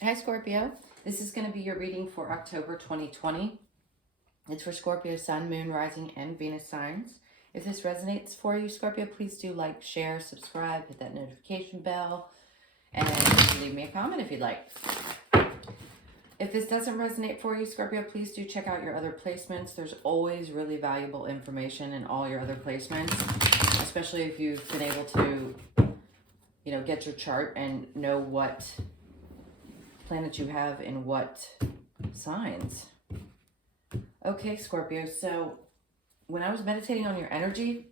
Hi, Scorpio. This is going to be your reading for October 2020. It's for Scorpio, Sun, Moon, Rising, and Venus signs. If this resonates for you, Scorpio, please do like, share, subscribe, hit that notification bell, and leave me a comment if you'd like. If this doesn't resonate for you, Scorpio, please do check out your other placements. There's always really valuable information in all your other placements, especially if you've been able to, get your chart and know what planets you have in what signs. Okay, Scorpio, so when I was meditating on your energy,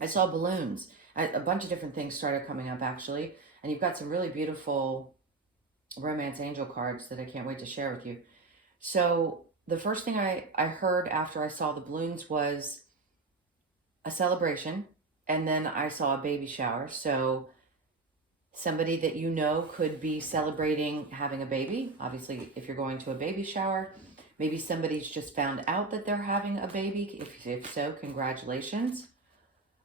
I saw balloons. A bunch of different things started coming up, actually, and you've got some really beautiful romance angel cards that I can't wait to share with you. So the first thing I heard after I saw the balloons was a celebration, and then I saw a baby shower. So somebody that you know could be celebrating having a baby. Obviously, if you're going to a baby shower, maybe somebody's just found out that they're having a baby. If so, congratulations.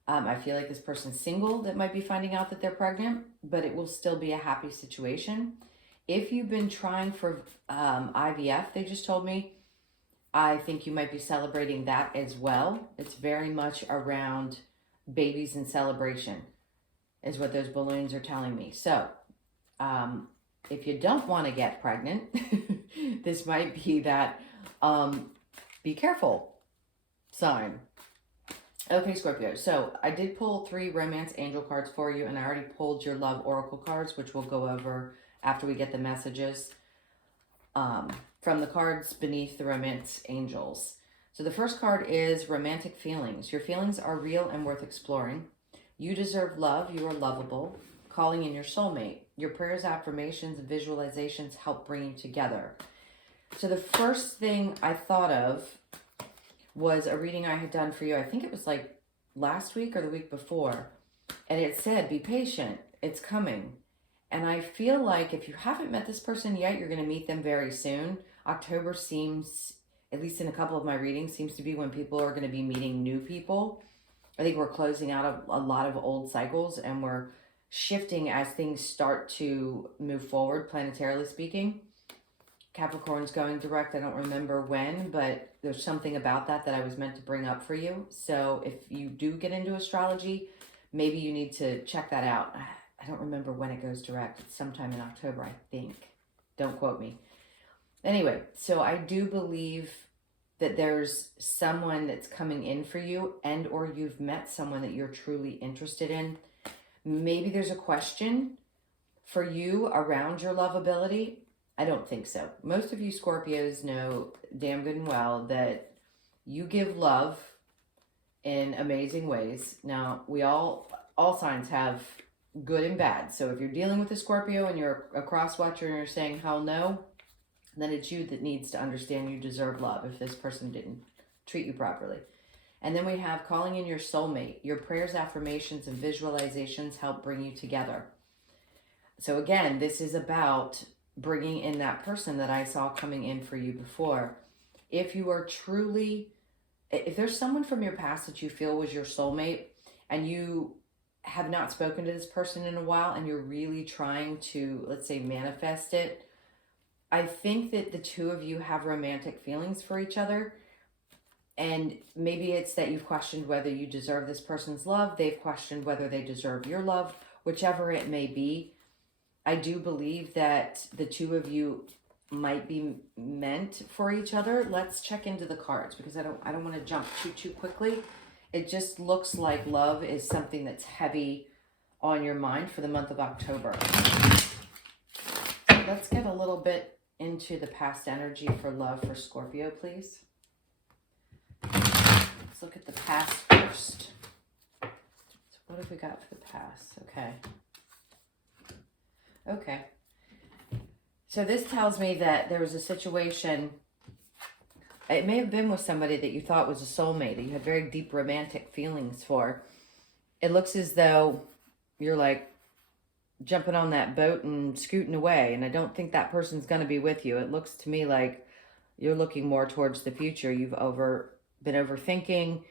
I feel like this person's single that might be finding out that they're pregnant, but it will still be a happy situation. If you've been trying for IVF, they just told me, I think you might be celebrating that as well. It's very much around babies and celebration is what those balloons are telling me. So if you don't want to get pregnant, this might be that be careful sign. Okay, Scorpio. So I did pull 3 romance angel cards for you, and I already pulled your love oracle cards, which we'll go over after we get the messages from the cards beneath the romance angels. So the first card is romantic feelings. Your feelings are real and worth exploring. You deserve love. You are lovable. Calling in your soulmate. Your prayers, affirmations, and visualizations help bring you together. So the first thing I thought of was a reading I had done for you. I think it was like last week or the week before. And it said, be patient. It's coming. And I feel like if you haven't met this person yet, you're going to meet them very soon. October seems, at least in a couple of my readings, seems to be when people are going to be meeting new people. I think we're closing out a lot of old cycles, and we're shifting as things start to move forward, planetarily speaking. Capricorn's going direct. I don't remember when, but there's something about that I was meant to bring up for you. So if you do get into astrology, maybe you need to check that out. I don't remember when it goes direct. It's sometime in October, I think. Don't quote me. Anyway, so I do believe that there's someone that's coming in for you, and or you've met someone that you're truly interested in. Maybe there's a question for you around your lovability. I don't think so. Most of you Scorpios know damn good and well that you give love in amazing ways. Now, we all signs have good and bad. So if you're dealing with a Scorpio and you're a cross watcher and you're saying hell no, then it's you that needs to understand you deserve love if this person didn't treat you properly. And then we have calling in your soulmate. Your prayers, affirmations, and visualizations help bring you together. So again, this is about bringing in that person that I saw coming in for you before. If you are truly, if there's someone from your past that you feel was your soulmate and you have not spoken to this person in a while and you're really trying to, let's say, manifest it, I think that the two of you have romantic feelings for each other. And maybe it's that you've questioned whether you deserve this person's love. They've questioned whether they deserve your love, whichever it may be. I do believe that the two of you might be meant for each other. Let's check into the cards because I don't want to jump too quickly. It just looks like love is something that's heavy on your mind for the month of October. Let's get a little bit into the past energy for love for Scorpio, please. Let's look at the past first. So what have we got for the past? Okay. So this tells me that there was a situation, it may have been with somebody that you thought was a soulmate, that you had very deep romantic feelings for. It looks as though you're like jumping on that boat and scooting away, and I don't think that person's going to be with you. It looks to me like you're looking more towards the future. You've been overthinking.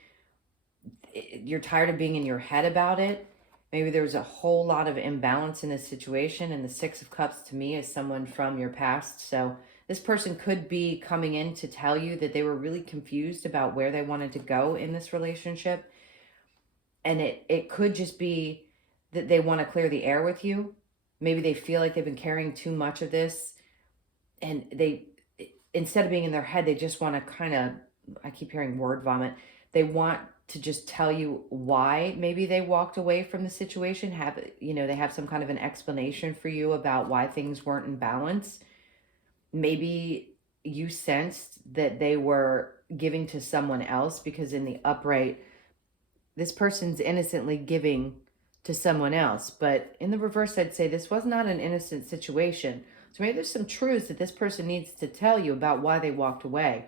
You're tired of being in your head about it. Maybe there was a whole lot of imbalance in this situation, and the Six of Cups to me is someone from your past. So this person could be coming in to tell you that they were really confused about where they wanted to go in this relationship. And it could just be that they want to clear the air with you. Maybe they feel like they've been carrying too much of this, and they, instead of being in their head, they just want to kind of, I keep hearing word vomit. They want to just tell you why maybe they walked away from the situation. They have some kind of an explanation for you about why things weren't in balance. Maybe you sensed that they were giving to someone else, because in the upright, this person's innocently giving to someone else. But in the reverse, I'd say this was not an innocent situation. So maybe there's some truths that this person needs to tell you about why they walked away.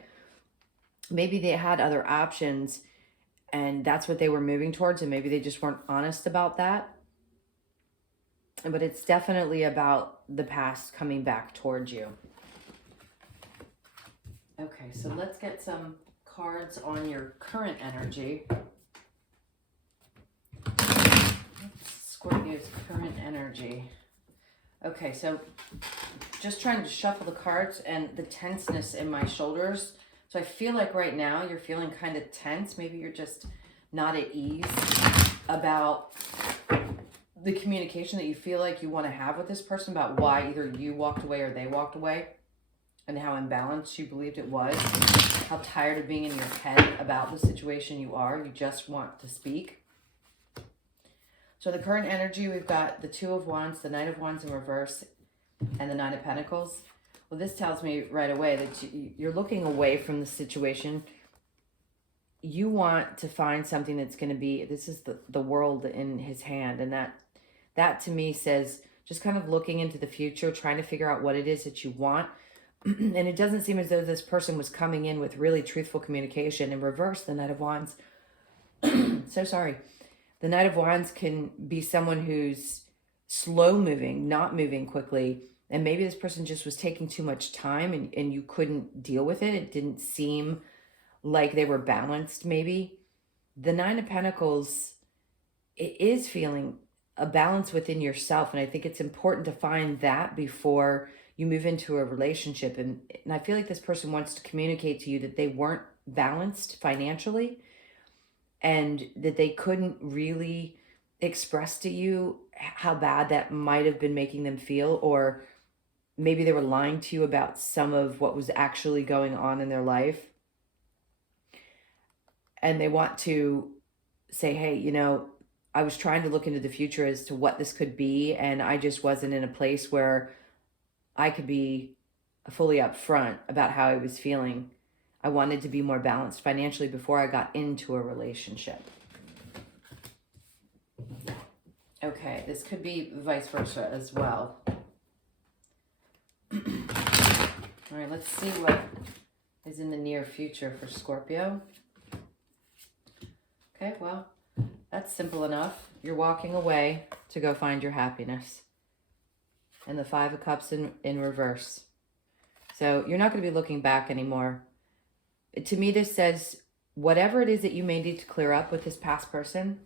Maybe they had other options and that's what they were moving towards, and maybe they just weren't honest about that. But it's definitely about the past coming back towards you. Okay, so let's get some cards on your current energy. Scorpio's current energy. Okay, so just trying to shuffle the cards and the tenseness in my shoulders. So I feel like right now you're feeling kind of tense. Maybe you're just not at ease about the communication that you feel like you want to have with this person, about why either you walked away or they walked away, and how imbalanced you believed it was. How tired of being in your head about the situation you are. You just want to speak. So the current energy, we've got the Two of Wands, the Knight of Wands in reverse, and the Nine of Pentacles. Well, this tells me right away that you're looking away from the situation. You want to find something that's going to be, this is the world in his hand. And that to me says just kind of looking into the future, trying to figure out what it is that you want. And it doesn't seem as though this person was coming in with really truthful communication. In reverse, the Knight of Wands. So sorry. The Knight of Wands can be someone who's slow moving, not moving quickly. And maybe this person just was taking too much time and you couldn't deal with it. It didn't seem like they were balanced, maybe. The Nine of Pentacles, it is feeling a balance within yourself. And I think it's important to find that before you move into a relationship. And I feel like this person wants to communicate to you that they weren't balanced financially and that they couldn't really express to you how bad that might have been making them feel, or maybe they were lying to you about some of what was actually going on in their life. And they want to say, hey, I was trying to look into the future as to what this could be, and I just wasn't in a place where I could be fully upfront about how I was feeling. I wanted to be more balanced financially before I got into a relationship. Okay, this could be vice versa as well. All right, let's see what is in the near future for Scorpio. Okay, well, that's simple enough. You're walking away to go find your happiness. And the Five of Cups in reverse. So you're not going to be looking back anymore. To me, this says whatever it is that you may need to clear up with this past person,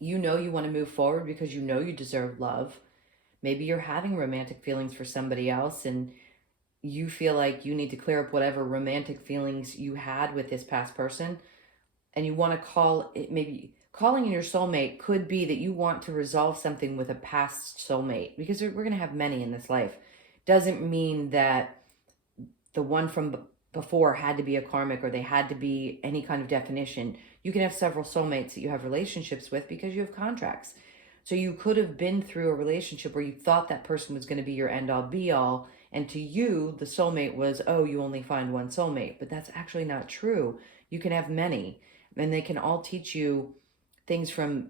you want to move forward because you deserve love. Maybe you're having romantic feelings for somebody else and you feel like you need to clear up whatever romantic feelings you had with this past person. And you want to call it, maybe calling in your soulmate could be that you want to resolve something with a past soulmate, because we're going to have many in this life. Doesn't mean that the one from before had to be a karmic or they had to be any kind of definition. You can have several soulmates that you have relationships with because you have contracts. So you could have been through a relationship where you thought that person was going to be your end all be all. And to you, the soulmate was, oh, you only find one soulmate. But that's actually not true. You can have many. And they can all teach you things from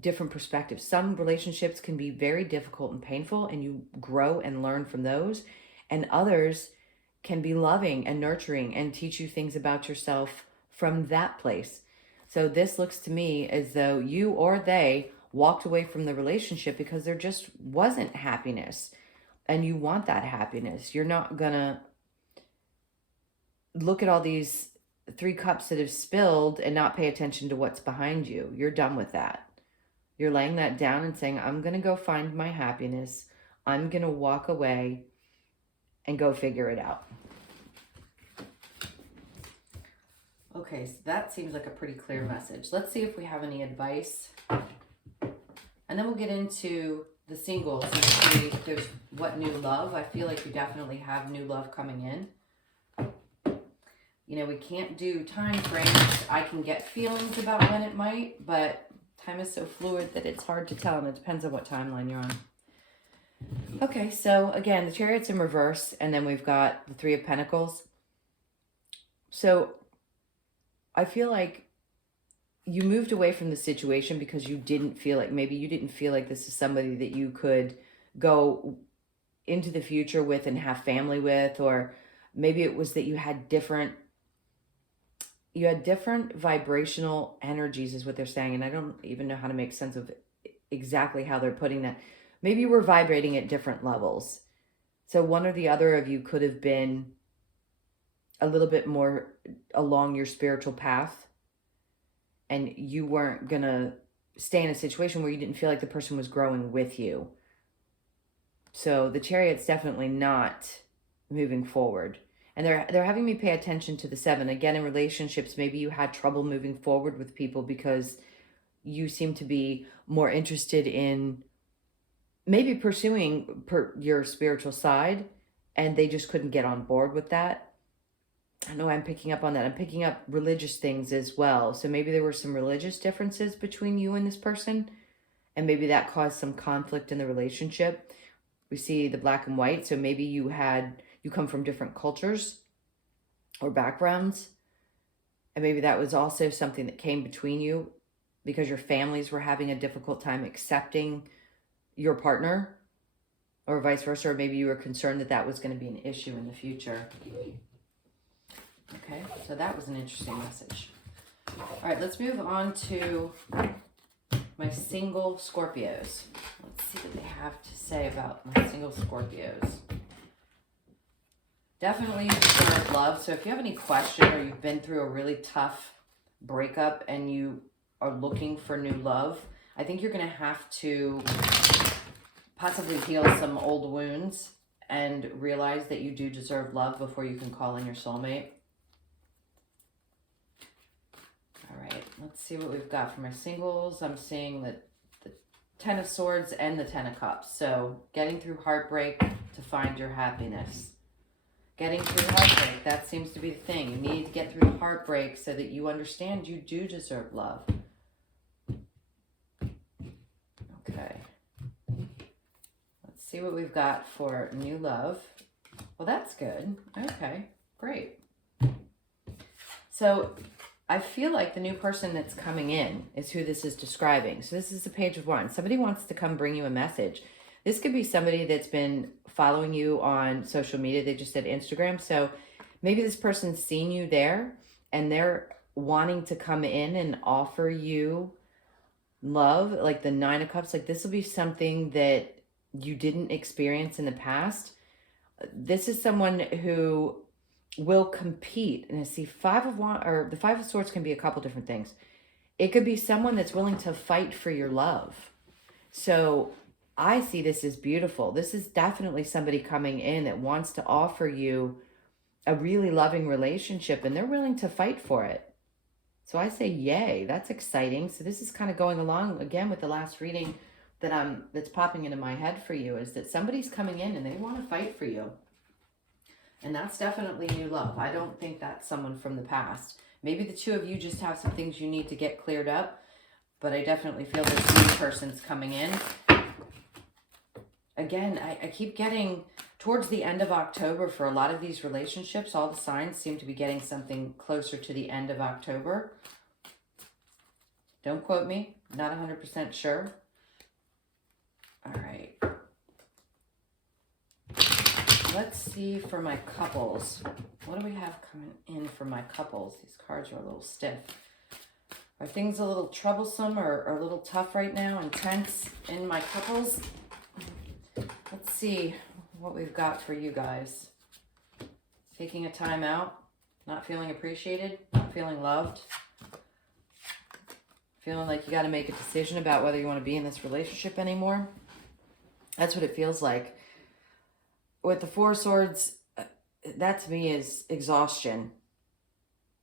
different perspectives. Some relationships can be very difficult and painful, and you grow and learn from those. And others can be loving and nurturing and teach you things about yourself from that place. So this looks to me as though you or they walked away from the relationship because there just wasn't happiness. And you want that happiness. You're not gonna look at all these Three Cups that have spilled and not pay attention to what's behind you. You're done with that. You're laying that down and saying, I'm going to go find my happiness. I'm going to walk away and go figure it out. Okay, so that seems like a pretty clear message. Let's see if we have any advice. And then we'll get into the singles and see if there's what new love. I feel like you definitely have new love coming in. You know, we can't do time frames. I can get feelings about when it might, but time is so fluid that it's hard to tell, and it depends on what timeline you're on. Okay, so again, the Chariot's in reverse, and then we've got the Three of Pentacles. So I feel like you moved away from the situation because you didn't feel like, maybe you didn't feel like this is somebody that you could go into the future with and have family with, or maybe it was that you had different vibrational energies is what they're saying. And I don't even know how to make sense of exactly how they're putting that. Maybe you were vibrating at different levels. So one or the other of you could have been a little bit more along your spiritual path, and you weren't going to stay in a situation where you didn't feel like the person was growing with you. So the Chariot's definitely not moving forward. And they're having me pay attention to the 7. Again, in relationships, maybe you had trouble moving forward with people because you seem to be more interested in maybe pursuing your spiritual side, and they just couldn't get on board with that. I know I'm picking up on that. I'm picking up religious things as well. So maybe there were some religious differences between you and this person, and maybe that caused some conflict in the relationship. We see the black and white. So maybe you come from different cultures or backgrounds, and maybe that was also something that came between you because your families were having a difficult time accepting your partner, or vice versa, or maybe you were concerned that that was going to be an issue in the future. Okay, so that was an interesting message. All right, let's move on to my single Scorpios. Let's see what they have to say about my single Scorpios. Definitely you deserve love. So if you have any question, or you've been through a really tough breakup and you are looking for new love, I think you're going to have to possibly heal some old wounds and realize that you do deserve love before you can call in your soulmate. All right, let's see what we've got for my singles. I'm seeing the 10 of Swords and the 10 of Cups. So getting through heartbreak to find your happiness. Getting through heartbreak, that seems to be the thing. You need to get through the heartbreak so that you understand you do deserve love. Okay. Let's see what we've got for new love. Well, that's good. Okay, great. So I feel like the new person that's coming in is who this is describing. So this is the Page of Wands. Somebody wants to come bring you a message. This could be somebody that's been following you on social media. They just said Instagram. So maybe this person's seen you there and they're wanting to come in and offer you love, like the 9 of Cups. Like this will be something that you didn't experience in the past. This is someone who will compete. And I see the 5 of Swords can be a couple different things. It could be someone that's willing to fight for your love. So I see this as beautiful. This is definitely somebody coming in that wants to offer you a really loving relationship, and they're willing to fight for it. So I say, yay, that's exciting. So this is kind of going along again with the last reading that's popping into my head for you, is that somebody's coming in and they want to fight for you. And that's definitely new love. I don't think that's someone from the past. Maybe the two of you just have some things you need to get cleared up, but I definitely feel this new person's coming in. Again, I keep getting towards the end of October for a lot of these relationships. All the signs seem to be getting something closer to the end of October. Don't quote me. Not 100% sure. All right. Let's see for my couples. What do we have coming in for my couples? These cards are a little stiff. Are things a little troublesome or a little tough right now, intense in my couples? Let's see what we've got for you guys. Taking a time out, not feeling appreciated, not feeling loved, Feeling like you got to make a decision about whether you want to be in this relationship anymore. That's what it feels like. With the Four of Swords, that to me is exhaustion.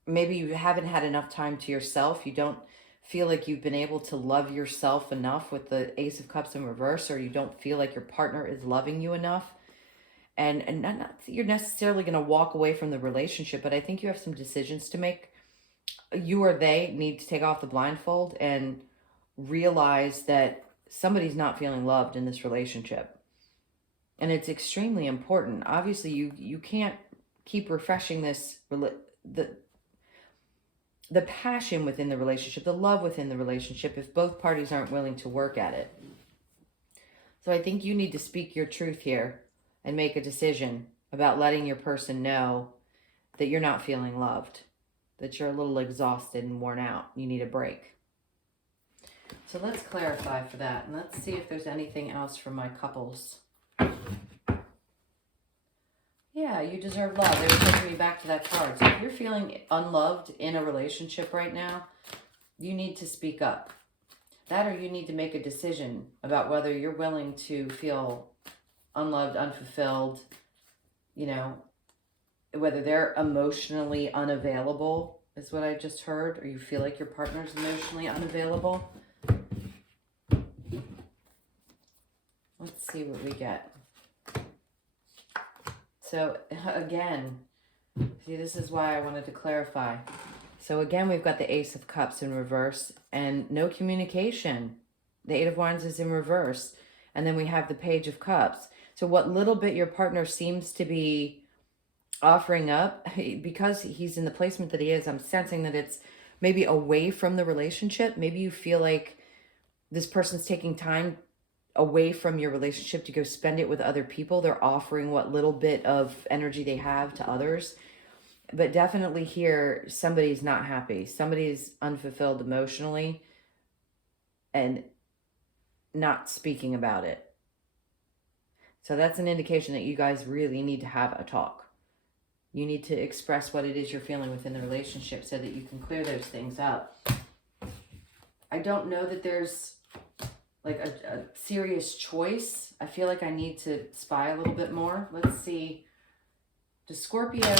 Maybe you haven't had enough time to yourself. You don't feel like you've been able to love yourself enough with the Ace of Cups in reverse, or you don't feel like your partner is loving you enough. And not that you're necessarily going to walk away from the relationship, but I think you have some decisions to make. You or they need to take off the blindfold and realize that somebody's not feeling loved in this relationship. And it's extremely important. Obviously, you can't keep refreshing this, the passion within the relationship, the love within the relationship, if both parties aren't willing to work at it. So I think you need to speak your truth here and make a decision about letting your person know that you're not feeling loved, that you're a little exhausted and worn out. You need a break. So let's clarify for that, and let's see if there's anything else from my couples. Yeah, you deserve love. They were taking me back to that card. So if you're feeling unloved in a relationship right now, you need to speak up. That, or you need to make a decision about whether you're willing to feel unloved, unfulfilled, you know, whether they're emotionally unavailable, is what I just heard, or you feel like your partner's emotionally unavailable. Let's see what we get. So again, see, this is why I wanted to clarify. So again, we've got the Ace of Cups in reverse and no communication. The Eight of Wands is in reverse. And then we have the Page of Cups. So what little bit your partner seems to be offering up, because he's in the placement that he is, I'm sensing that it's maybe away from the relationship. Maybe you feel like this person's taking time away from your relationship to go spend it with other people. They're offering what little bit of energy they have to others. But definitely here, somebody's not happy. Somebody's unfulfilled emotionally and not speaking about it. So that's an indication that you guys really need to have a talk. You need to express what it is you're feeling within the relationship so that you can clear those things up. I don't know that there's like a serious choice. I feel like I need to spy a little bit more. Let's see. Does Scorpio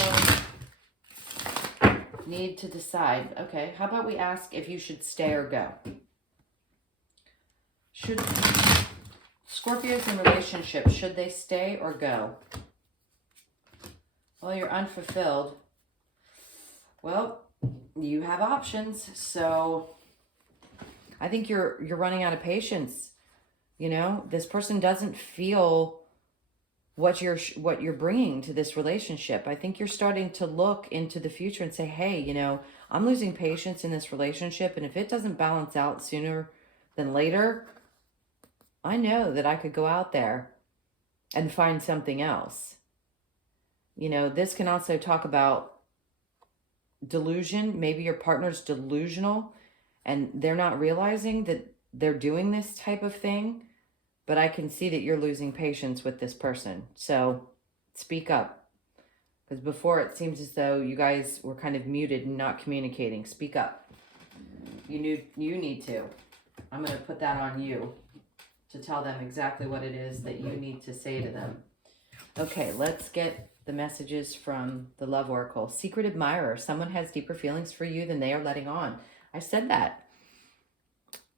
need to decide? Okay, how about we ask if you should stay or go? Should Scorpios in relationships, should they stay or go? Well, you're unfulfilled. Well, you have options. So I think you're running out of patience. You know, this person doesn't feel what you're bringing to this relationship. I think you're starting to look into the future and say, hey, you know, I'm losing patience in this relationship, and if it doesn't balance out sooner than later, I know that I could go out there and find something else. You know, this can also talk about delusion. Maybe your partner's delusional and they're not realizing that they're doing this type of thing, but I can see that you're losing patience with this person. So speak up, because before it seems as though you guys were kind of muted and not communicating. Speak up. You need to. I'm going to put that on you to tell them exactly what it is that you need to say to them. Okay, let's get the messages from the Love Oracle. Secret admirer. Someone has deeper feelings for you than they are letting on. I said that.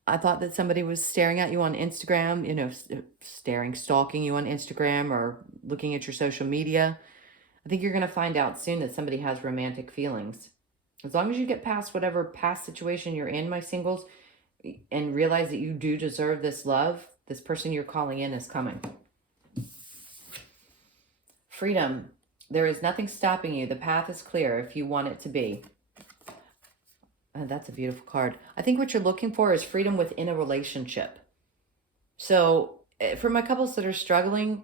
I thought that somebody was staring at you on Instagram, you know, stalking you on Instagram or looking at your social media. I think you're going to find out soon that somebody has romantic feelings. As long as you get past whatever past situation you're in, my singles, and realize that you do deserve this love, this person you're calling in is coming. Freedom. There is nothing stopping you. The path is clear if you want it to be. That's a beautiful card. I think what you're looking for is freedom within a relationship. So for my couples that are struggling,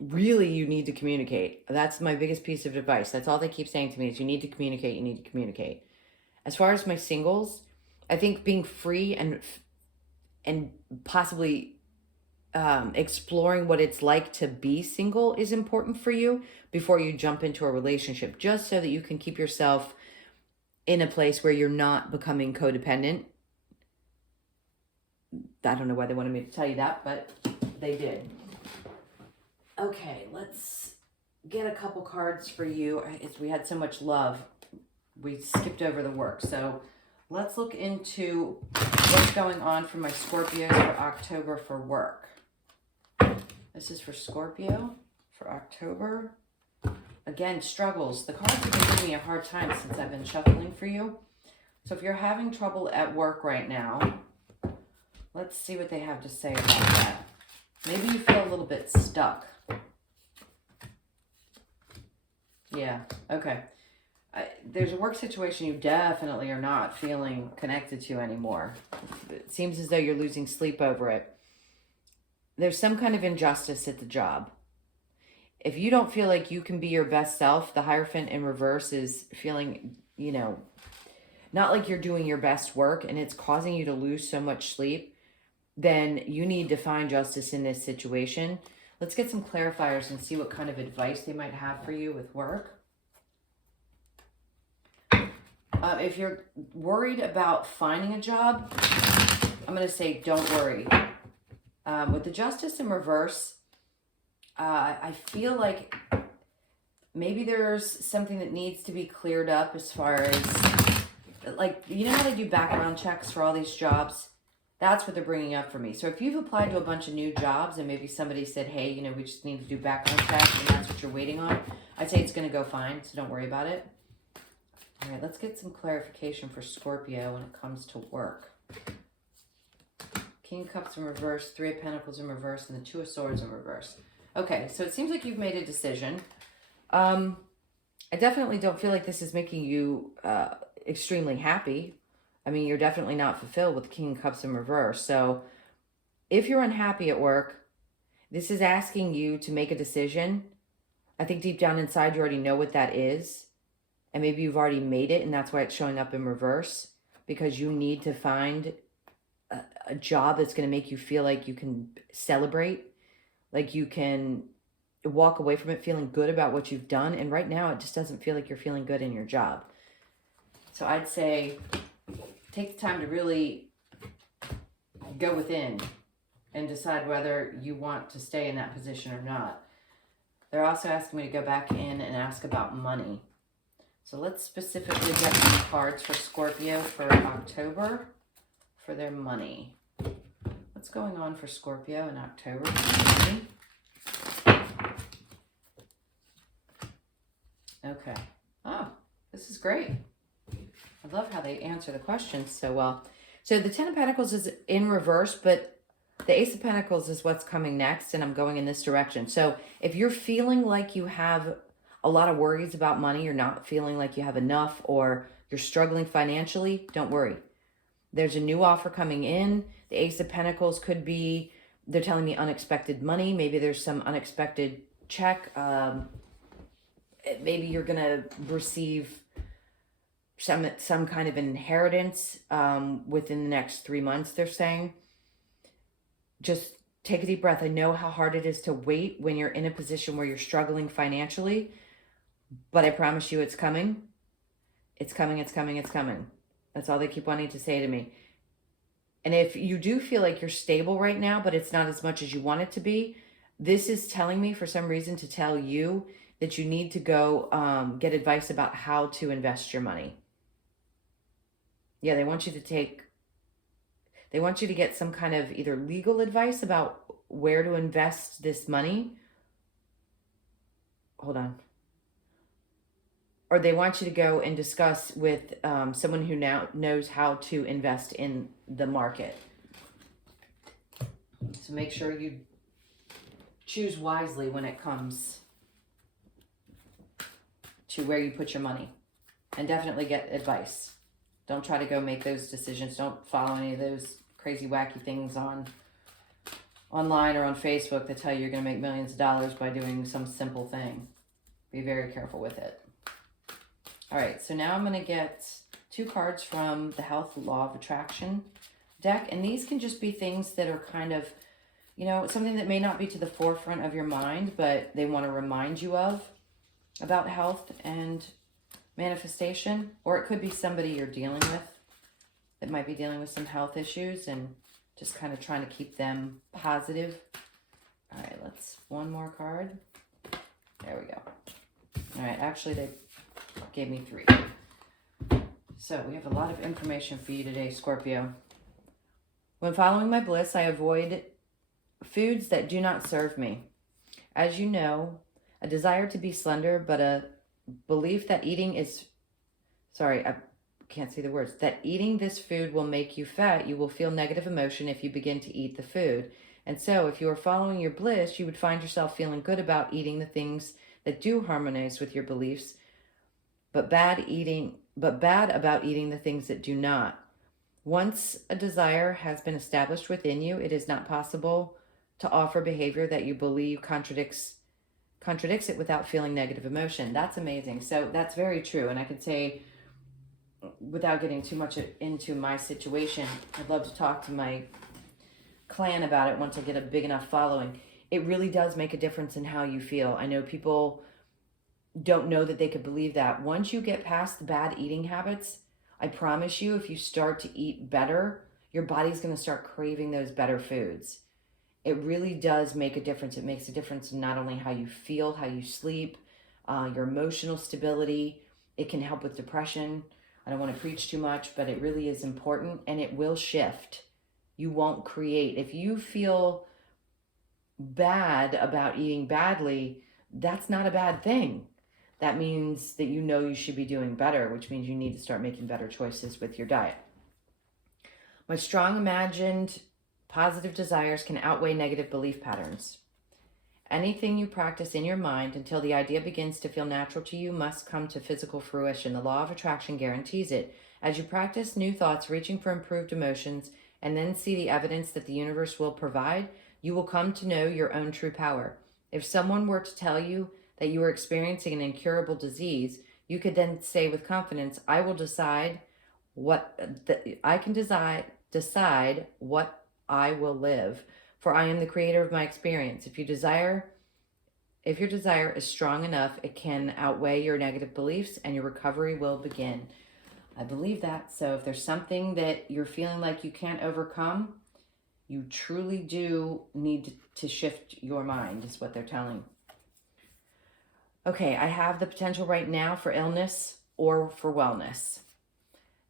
really you need to communicate. That's my biggest piece of advice. That's all they keep saying to me is you need to communicate, you need to communicate. As far as my singles, I think being free and possibly exploring what it's like to be single is important for you before you jump into a relationship, just so that you can keep yourself in a place where you're not becoming codependent I don't know why they wanted me to tell you that, but they did. Okay, let's get a couple cards for you. We had so much love, we skipped over the work. So let's look into what's going on for my Scorpios for October for work. This is for Scorpio for October. Again, struggles. The cards have been giving me a hard time since I've been shuffling for you. So if you're having trouble at work right now, let's see what they have to say about that. Maybe you feel a little bit stuck. Yeah, okay. There's a work situation you definitely are not feeling connected to anymore. It seems as though you're losing sleep over it. There's some kind of injustice at the job. If you don't feel like you can be your best self, the Hierophant in reverse is feeling, you know, not like you're doing your best work, and it's causing you to lose so much sleep, then you need to find justice in this situation. Let's get some clarifiers and see what kind of advice they might have for you with work. If you're worried about finding a job, I'm going to say don't worry. With the Justice in reverse, I feel like maybe there's something that needs to be cleared up as far as, like, you know how they do background checks for all these jobs? That's what they're bringing up for me. So if you've applied to a bunch of new jobs and maybe somebody said, hey, you know, we just need to do background checks and that's what you're waiting on, I'd say it's going to go fine, so don't worry about it. All right, let's get some clarification for Scorpio when it comes to work. King of Cups in reverse, Three of Pentacles in reverse, and the Two of Swords in reverse. Okay, so it seems like you've made a decision. I definitely don't feel like this is making you extremely happy. I mean, you're definitely not fulfilled with the King of Cups in reverse. So if you're unhappy at work, this is asking you to make a decision. I think deep down inside, you already know what that is. And maybe you've already made it, and that's why it's showing up in reverse, because you need to find a job that's going to make you feel like you can celebrate, like you can walk away from it feeling good about what you've done. And right now, it just doesn't feel like you're feeling good in your job. So I'd say take the time to really go within and decide whether you want to stay in that position or not. They're also asking me to go back in and ask about money. So let's specifically get some cards for Scorpio for October for their money. What's going on for Scorpio in October for money? Okay. Oh, this is great. I love how they answer the questions so well. So the Ten of Pentacles is in reverse, but the Ace of Pentacles is what's coming next, and I'm going in this direction. So if you're feeling like you have a lot of worries about money, you're not feeling like you have enough, or you're struggling financially, don't worry. There's a new offer coming in. The Ace of Pentacles could be, they're telling me unexpected money. Maybe there's some unexpected check. Maybe you're going to receive some kind of inheritance within the next 3 months, they're saying. Just take a deep breath. I know how hard it is to wait when you're in a position where you're struggling financially, but I promise you it's coming. It's coming, it's coming, it's coming. That's all they keep wanting to say to me. And if you do feel like you're stable right now, but it's not as much as you want it to be, this is telling me for some reason to tell you that you need to go get advice about how to invest your money. Yeah, they want you to get some kind of either legal advice about where to invest this money. Hold on. Or they want you to go and discuss with someone who now knows how to invest in the market. So make sure you choose wisely when it comes to where you put your money. And definitely get advice. Don't try to go make those decisions. Don't follow any of those crazy, wacky things online or on Facebook that tell you you're going to make millions of dollars by doing some simple thing. Be very careful with it. All right, so now I'm going to get 2 cards from the Health Law of Attraction deck. And these can just be things that are kind of, you know, something that may not be to the forefront of your mind, but they want to remind you of about health and manifestation. Or it could be somebody you're dealing with that might be dealing with some health issues, and Just kind of trying to keep them positive. All right, let's one more card. There we go. All right, actually they gave me 3. So we have a lot of information for you today, Scorpio. When following my bliss, I avoid foods that do not serve me. As you know, a desire to be slender, but a belief that that eating this food will make you fat. You will feel negative emotion if you begin to eat the food. And so if you are following your bliss, you would find yourself feeling good about eating the things that do harmonize with your beliefs, but bad about eating the things that do not. Once a desire has been established within you, it is not possible to offer behavior that you believe contradicts it without feeling negative emotion. That's amazing. So that's very true. And I could say, without getting too much into my situation, I'd love to talk to my clan about it once I get a big enough following. It really does make a difference in how you feel. I know people don't know that they could believe that. Once you get past the bad eating habits, I promise you, if you start to eat better, your body's going to start craving those better foods. It really does make a difference. It makes a difference in not only how you feel, how you sleep, your emotional stability. It can help with depression. I don't want to preach too much, but it really is important, and it will shift. You won't create. If you feel bad about eating badly, that's not a bad thing. That means that you know you should be doing better, which means you need to start making better choices with your diet. My strong imagined positive desires can outweigh negative belief patterns. Anything you practice in your mind until the idea begins to feel natural to you must come to physical fruition. The law of attraction guarantees it. As you practice new thoughts, reaching for improved emotions, and then see the evidence that the universe will provide, you will come to know your own true power. If someone were to tell you that you are experiencing an incurable disease, you could then say with confidence, I will decide what I will live, for I am the creator of my experience. If your desire is strong enough, it can outweigh your negative beliefs and your recovery will begin. I believe that. So if there's something that you're feeling like you can't overcome, you truly do need to shift your mind, is what they're telling. Okay, I have the potential right now for illness or for wellness.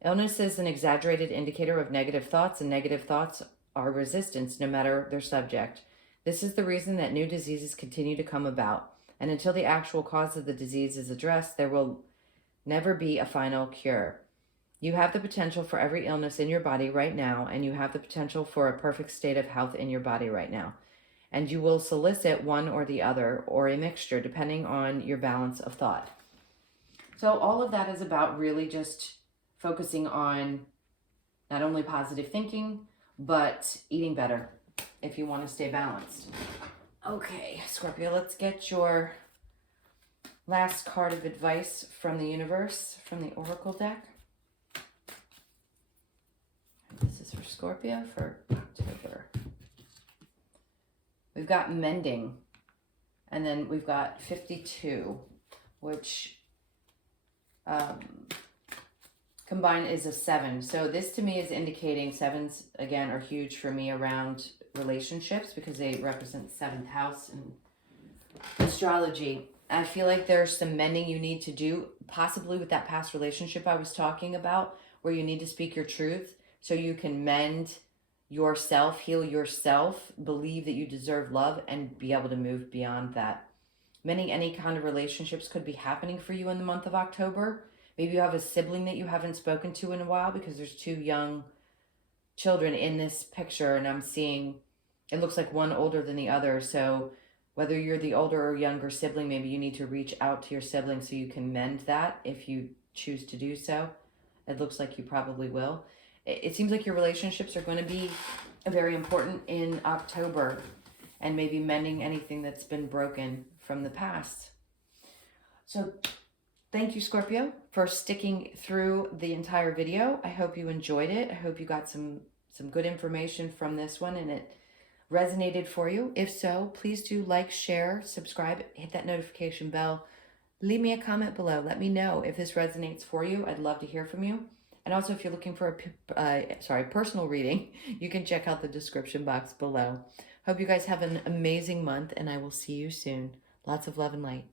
Illness is an exaggerated indicator of negative thoughts, and negative thoughts are resistance no matter their subject. This is the reason that new diseases continue to come about. And until the actual cause of the disease is addressed, there will never be a final cure. You have the potential for every illness in your body right now, and you have the potential for a perfect state of health in your body right now. And you will solicit one or the other, or a mixture, depending on your balance of thought. So all of that is about really just focusing on not only positive thinking, but eating better if you want to stay balanced. Okay, Scorpio, let's get your last card of advice from the universe, from the Oracle deck. This is for Scorpio for October. We've got mending, and then we've got 52, which combined is a 7. So this to me is indicating 7s, again, are huge for me around relationships because they represent the 7th house in astrology. I feel like there's some mending you need to do, possibly with that past relationship I was talking about, where you need to speak your truth so you can mend yourself, heal yourself, believe that you deserve love, and be able to move beyond that. Any kind of relationships could be happening for you in the month of October. Maybe you have a sibling that you haven't spoken to in a while because there's 2 young children in this picture, and I'm seeing it looks like one older than the other. So whether you're the older or younger sibling, maybe you need to reach out to your sibling so you can mend that if you choose to do so. It looks like you probably will. It seems like your relationships are going to be very important in October, and maybe mending anything that's been broken from the past. So thank you, Scorpio, for sticking through the entire video. I hope you enjoyed it. I hope you got some good information from this one and it resonated for you. If so, please do like, share, subscribe, hit that notification bell. Leave me a comment below. Let me know if this resonates for you. I'd love to hear from you. And also, if you're looking for a personal reading, you can check out the description box below. Hope you guys have an amazing month, and I will see you soon. Lots of love and light.